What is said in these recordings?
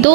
2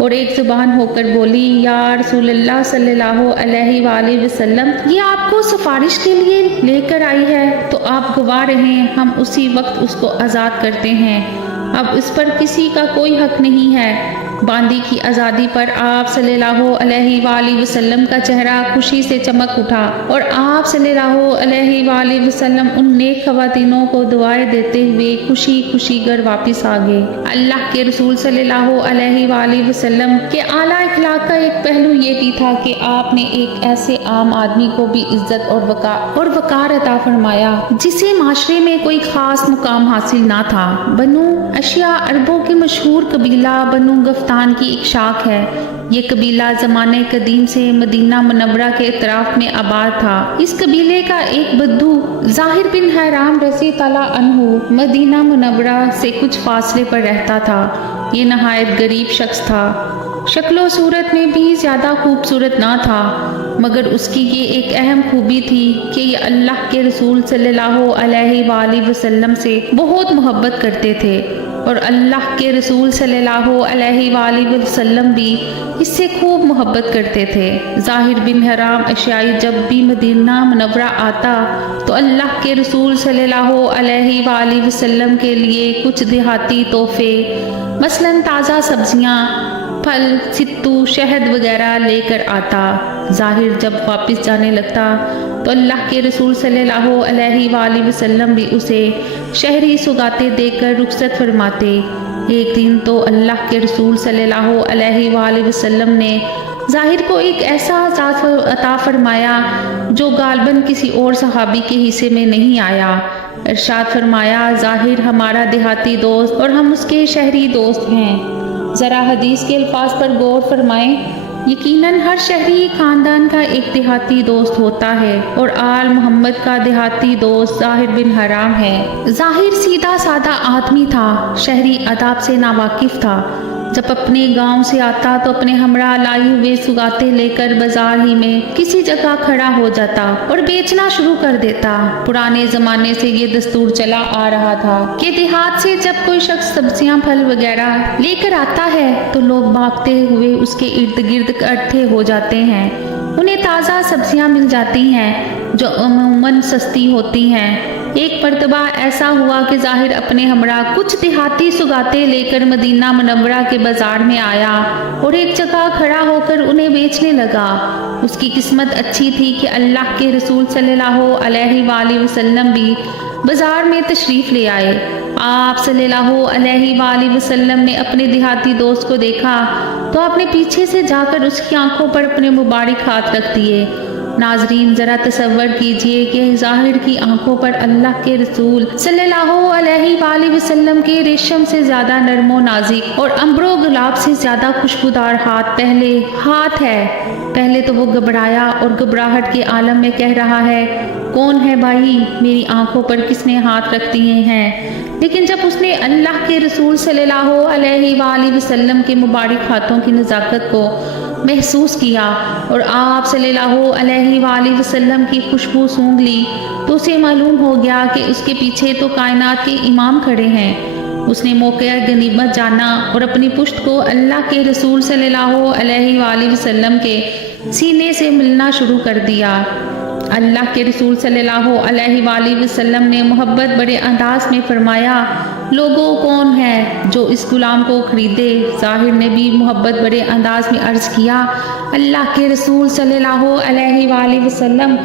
اور ایک زبان ہو کر بولی، یا رسول اللہ صلی اللہ علیہ وآلہ وسلم، یہ آپ کو سفارش کے لیے لے کر آئی ہے تو آپ گواہ رہیں، ہم اسی وقت اس کو آزاد کرتے ہیں، اب اس پر کسی کا کوئی حق نہیں ہے۔ باندی کی آزادی پر آپ صلی اللہ علیہ وآلہ وسلم کا چہرہ خوشی سے چمک اٹھا، اور آپ صلی اللہ علیہ وآلہ وسلم ان نیک خواتینوں کو دعائیں دیتے ہوئے خوشی خوشی گھر واپس آ گئے۔ اللہ کے رسول صلی اللہ علیہ وآلہ وسلم کے اعلیٰ اخلاق کا ایک پہلو یہ بھی تھا کہ آپ نے ایک ایسے عام آدمی کو بھی عزت اور وقار عطا فرمایا جسے معاشرے میں کوئی خاص مقام حاصل نہ تھا۔ بنو اشیا عربوں کے مشہور قبیلہ بنو غفتان کی ایک شاخ ہے۔ یہ قبیلہ زمانے قدیم سے مدینہ منورہ کے اطراف میں آباد تھا۔ اس قبیلے کا ایک بدو ظاہر بن حرام رضی اللہ عنہ مدینہ منورہ سے کچھ فاصلے پر رہتا تھا۔ یہ نہایت غریب شخص تھا، شکل و صورت میں بھی زیادہ خوبصورت نہ تھا، مگر اس کی یہ ایک اہم خوبی تھی کہ یہ اللہ کے رسول صلی اللہ علیہ وآلہ وسلم سے بہت محبت کرتے تھے، اور اللہ کے رسول صلی اللہ علیہ وآلہ وسلم بھی اس سے خوب محبت کرتے تھے۔ ظاہر بن حرام اشعری جب بھی مدینہ منورہ آتا تو اللہ کے رسول صلی اللہ علیہ وآلہ وسلم کے لیے کچھ دیہاتی تحفے، مثلاً تازہ سبزیاں، پھل، ستو، شہد وغیرہ لے کر آتا۔ ظاہر جب واپس جانے لگتا تو اللہ کے رسول صلی اللہ علیہ وآلہ وسلم بھی اسے شہری سوغاتیں دے کر رخصت فرماتے۔ ایک دن تو اللہ کے رسول صلی اللہ علیہ وآلہ وسلم نے ظاہر کو ایک ایسا اعزاز عطا فرمایا جو غالباً کسی اور صحابی کے حصے میں نہیں آیا۔ ارشاد فرمایا، ظاہر ہمارا دیہاتی دوست اور ہم اس کے شہری دوست ہیں۔ ذرا حدیث کے الفاظ پر غور فرمائیں۔ یقیناً ہر شہری خاندان کا ایک دیہاتی دوست ہوتا ہے، اور آل محمد کا دیہاتی دوست ظاہر بن حرام ہے۔ ظاہر سیدھا سادہ آدمی تھا، شہری آداب سے ناواقف تھا۔ جب اپنے گاؤں سے آتا تو اپنے ہمراہ لائی ہوئے سوغاتیں لے کر بازار ہی میں کسی جگہ کھڑا ہو جاتا اور بیچنا شروع کر دیتا۔ پرانے زمانے سے یہ دستور چلا آ رہا تھا کہ دیہات سے جب کوئی شخص سبزیاں، پھل وغیرہ لے کر آتا ہے تو لوگ بھاگتے ہوئے اس کے ارد گرد اکٹھے ہو جاتے ہیں۔ انہیں تازہ سبزیاں مل جاتی ہیں جو عموماً سستی ہوتی ہیں۔ ایک مرتبہ ایسا ہوا کہ ظاہر اپنے ہمراہ کچھ دیہاتی سوغاتیں لے کر مدینہ منورہ کے بازار میں آیا اور ایک جگہ کھڑا ہو کر انہیں بیچنے لگا۔ اس کی قسمت اچھی تھی کہ اللہ کے رسول صلی اللہ علیہ وآلہ وسلم بھی بازار میں تشریف لے آئے۔ آپ صلی اللہ علیہ وآلہ وسلم نے اپنے دیہاتی دوست کو دیکھا تو آپ نے پیچھے سے جا کر اس کی آنکھوں پر اپنے مبارک ہاتھ رکھ دیے۔ ناظرین ذرا تصور کیجئے کہ ظاہر کی آنکھوں پر اللہ کے رسول صلی اللہ علیہ وآلہ وسلم کے ریشم سے زیادہ نرم و نازک اور عنبر و گلاب سے زیادہ خوشبودار ہاتھ ہے۔ پہلے تو وہ گھبرایا اور گھبراہٹ کے عالم میں کہہ رہا ہے، کون ہے بھائی، میری آنکھوں پر کس نے ہاتھ رکھ دیے ہیں؟ لیکن جب اس نے اللہ کے رسول صلی اللہ علیہ وآلہ وسلم کے مبارک ہاتھوں کی نزاکت کو محسوس کیا اور آپ صلی اللہ علیہ وآلہ وسلم کی خوشبو سونگھ لی تو اسے معلوم ہو گیا کہ اس کے پیچھے تو کائنات کے امام کھڑے ہیں۔ اس نے موقع غنیمت جانا اور اپنی پشت کو اللہ کے رسول صلی اللہ علیہ وآلہ وسلم کے سینے سے ملنا شروع کر دیا۔ اللہ کے رسول صلی اللہ علیہ وآلہ وسلم نے محبت بڑے انداز میں فرمایا، لوگوں کون ہے جو اس غلام کو خریدے؟ ظاہر نے بھی محبت بڑے انداز میں عرض کیا، اللہ کے رسول صلی اللہ علیہ وآلہ وسلم،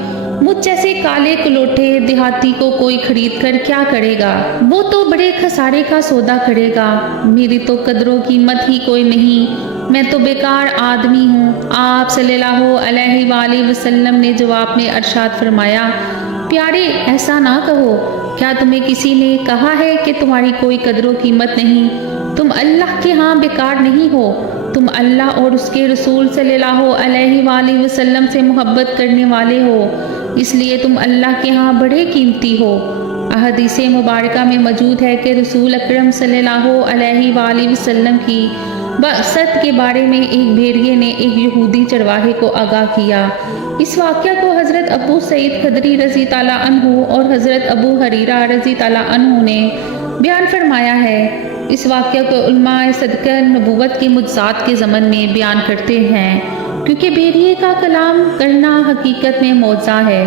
مجھ جیسے کالے کلوٹے دیہاتی کو کوئی خرید کر کیا کرے گا؟ وہ تو بڑے خسارے کا سودا کرے گا، میری تو قدر و قیمت ہی کوئی نہیں، میں تو بیکار آدمی ہوں۔ آپ صلی اللہ علیہ وآلہ وسلم نے جواب میں ارشاد فرمایا، پیارے ایسا نہ کہو، کیا تمہیں کسی نے کہا ہے کہ تمہاری کوئی قدر و قیمت نہیں؟ تم اللہ کے ہاں بیکار نہیں ہو، تم اللہ اور اس کے رسول صلی اللہ علیہ وآلہ وسلم سے محبت کرنے والے ہو، اس لیے تم اللہ کے ہاں بڑے قیمتی ہو۔ احادیث مبارکہ میں موجود ہے کہ رسول اکرم صلی اللہ علیہ وآلہ وسلم کی بعثت کے بارے میں ایک بھیڑیے نے ایک یہودی چرواہے کو آگاہ کیا۔ اس واقعہ کو حضرت ابو سعید خدری رضی اللہ عنہ اور حضرت ابو ہریرہ رضی اللہ عنہ نے بیان فرمایا ہے۔ اس واقعہ کو علماء صدقہ نبوت کی معجزات کے ضمن میں بیان کرتے ہیں، کیونکہ بھیڑیے کا کلام کرنا حقیقت میں معجزہ ہے۔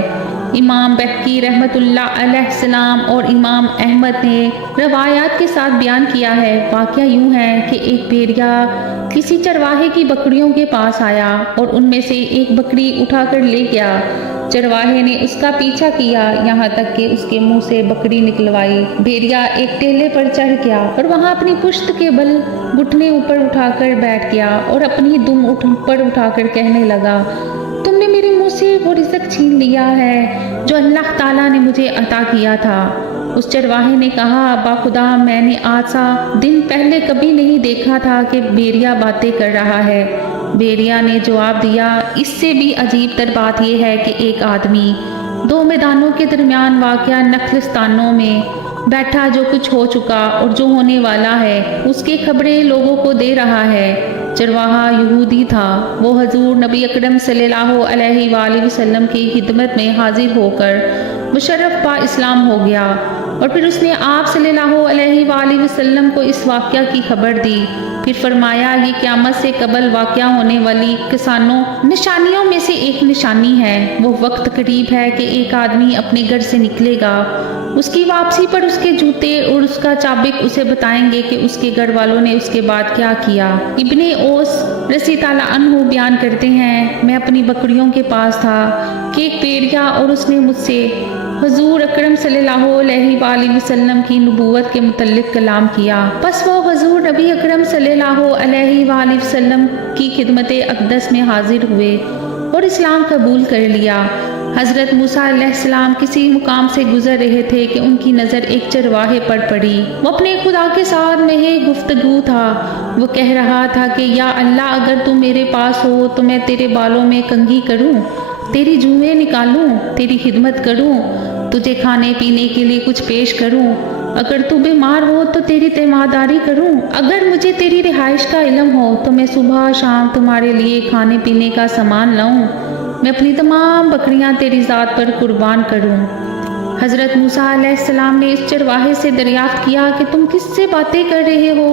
امام بہقی رحمۃ اللہ علیہ السلام اور امام احمد نے روایات کے ساتھ بیان کیا ہے۔ واقعہ یوں ہے کہ ایک بھیڑیا کسی چرواہے کی بکریوں کے پاس آیا اور ان میں سے ایک بکری اٹھا کر لے گیا۔ چرواہے نے اس کا پیچھا کیا یہاں تک کہ اس کے منہ سے بکری نکلوائی۔ بھیڑیا ایک ٹیلے پر چڑھ گیا اور وہاں اپنی پشت کے بل گھٹنے اوپر اٹھا کر بیٹھ گیا اور اپنی دم اوپر اٹھا کر کہنے لگا، تم نے میرے منہ سے وہ رزق چھین لیا ہے جو اللہ تعالیٰ نے مجھے عطا کیا تھا۔ اس چرواہے نے کہا، باخدا میں نے آج سا دن پہلے کبھی نہیں دیکھا تھا کہ بھیڑیا باتیں کر رہا ہے۔ بھیڑیا نے جواب دیا، اس سے بھی عجیب تر بات یہ ہے کہ ایک آدمی دو میدانوں کے درمیان واقع نخلستانوں میں بیٹھا جو کچھ ہو چکا اور جو ہونے والا ہے اس کی خبریں لوگوں کو دے رہا ہے۔ چرواہا یہودی تھا۔ وہ حضور نبی اکرم صلی اللہ علیہ وآلہ وسلم کی خدمت میں حاضر ہو کر مشرف با اسلام ہو گیا، اور پھر اس نے آپ صلی اللہ علیہ وآلہ وسلم کو اس واقعہ کی خبر دی۔ پھر فرمایا، یہ قیامت سے قبل واقع ہونے والی نشانیوں میں سے ایک نشانی ہے۔ وہ وقت قریب ہے کہ ایک آدمی اپنے گھر سے نکلے گا، اس کی واپسی پر اس کے جوتے اور اس کا چابک اسے بتائیں گے کہ اس کے گھر والوں نے اس کے بعد کیا کیا۔ ابن اوس رضی اللہ عنہ بیان کرتے ہیں، میں اپنی بکریوں کے پاس تھا کہ ایک بھیڑیا اور اس نے مجھ سے حضور اکرم صلی اللہ علیہ وآلہ وسلم کی نبوت کے متعلق کلام کیا۔ پس وہ حضور نبی اکرم صلی اللہ علیہ وآلہ وسلم کی خدمت اقدس میں حاضر ہوئے اور اسلام قبول کر لیا۔ حضرت موسیٰ علیہ السلام کسی مقام سے گزر رہے تھے کہ ان کی نظر ایک چرواہے پر پڑی۔ وہ اپنے خدا کے ساتھ محض گفتگو تھا۔ وہ کہہ رہا تھا کہ یا اللہ، اگر تو میرے پاس ہو تو میں تیرے بالوں میں کنگھی کروں، تیری جوئیں نکالوں، تیری خدمت کروں، تجھے کھانے پینے کے لیے کچھ پیش کروں، اگر تو بیمار ہو تو تیری تیمارداری کروں، اگر مجھے تیری رہائش کا علم ہو تو میں صبح شام تمہارے لیے کھانے پینے کا سامان لاؤں، میں اپنی تمام بکریاں تیری ذات پر قربان کروں۔ حضرت موسیٰ علیہ السلام نے اس چرواہے سے دریافت کیا کہ تم کس سے باتیں کر رہے ہو؟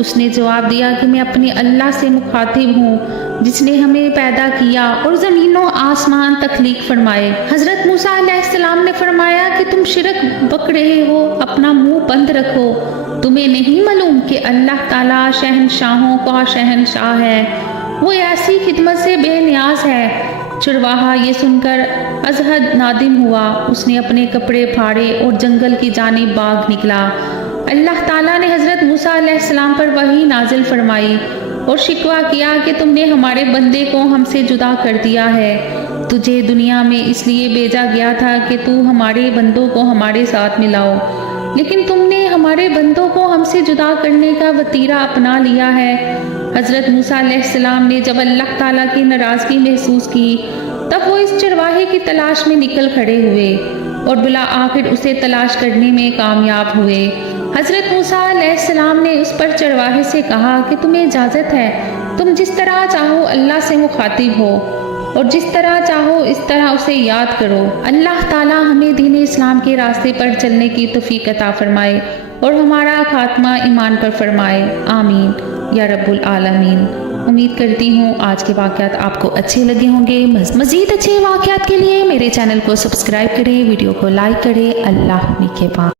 اس نے جواب دیا کہ میں اپنے اللہ سے مخاطب ہوں جس نے ہمیں پیدا کیا اور زمین و آسمان تخلیق فرمائے۔ حضرت موسیٰ علیہ السلام نے فرمایا کہ تم شرک بک رہے ہو، اپنا منہ بند رکھو، تمہیں نہیں معلوم کہ اللہ تعالیٰ شہنشاہوں کا شہنشاہ ہے، وہ ایسی خدمت سے بے نیاز ہے۔ چرواہا یہ سن کر از حد نادم ہوا، اس نے اپنے کپڑے پھاڑے اور جنگل کی جانب بھاگ نکلا۔ اللہ تعالیٰ نے حضرت موسیٰ علیہ السلام پر وحی نازل فرمائی اور شکوہ کیا کہ تم نے ہمارے بندے کو ہم سے جدا کر دیا ہے، تجھے دنیا میں اس لیے بھیجا گیا تھا کہ تو ہمارے بندوں کو ہمارے ساتھ ملاؤ، لیکن تم نے ہمارے بندوں کو ہم سے جدا کرنے کا وتیرہ اپنا لیا ہے۔ حضرت موسیٰ علیہ السلام نے جب اللہ تعالیٰ کی ناراضگی محسوس کی تب وہ اس چرواہے کی تلاش میں نکل کھڑے ہوئے اور بالآخر اسے تلاش کرنے میں کامیاب ہوئے۔ حضرت موسیٰ علیہ السلام نے اس پر چرواہے سے کہا کہ تمہیں اجازت ہے، تم جس طرح چاہو اللہ سے مخاطب ہو اور جس طرح چاہو اس طرح اسے یاد کرو۔ اللہ تعالیٰ ہمیں دین اسلام کے راستے پر چلنے کی توفیق عطا فرمائے اور ہمارا خاتمہ ایمان پر فرمائے، آمین یا رب العالمین۔ امید کرتی ہوں آج کے واقعات آپ کو اچھے لگے ہوں گے۔ مزید اچھے واقعات کے لیے میرے چینل کو سبسکرائب کریں، ویڈیو کو لائک کریں۔ اللہ کے پاس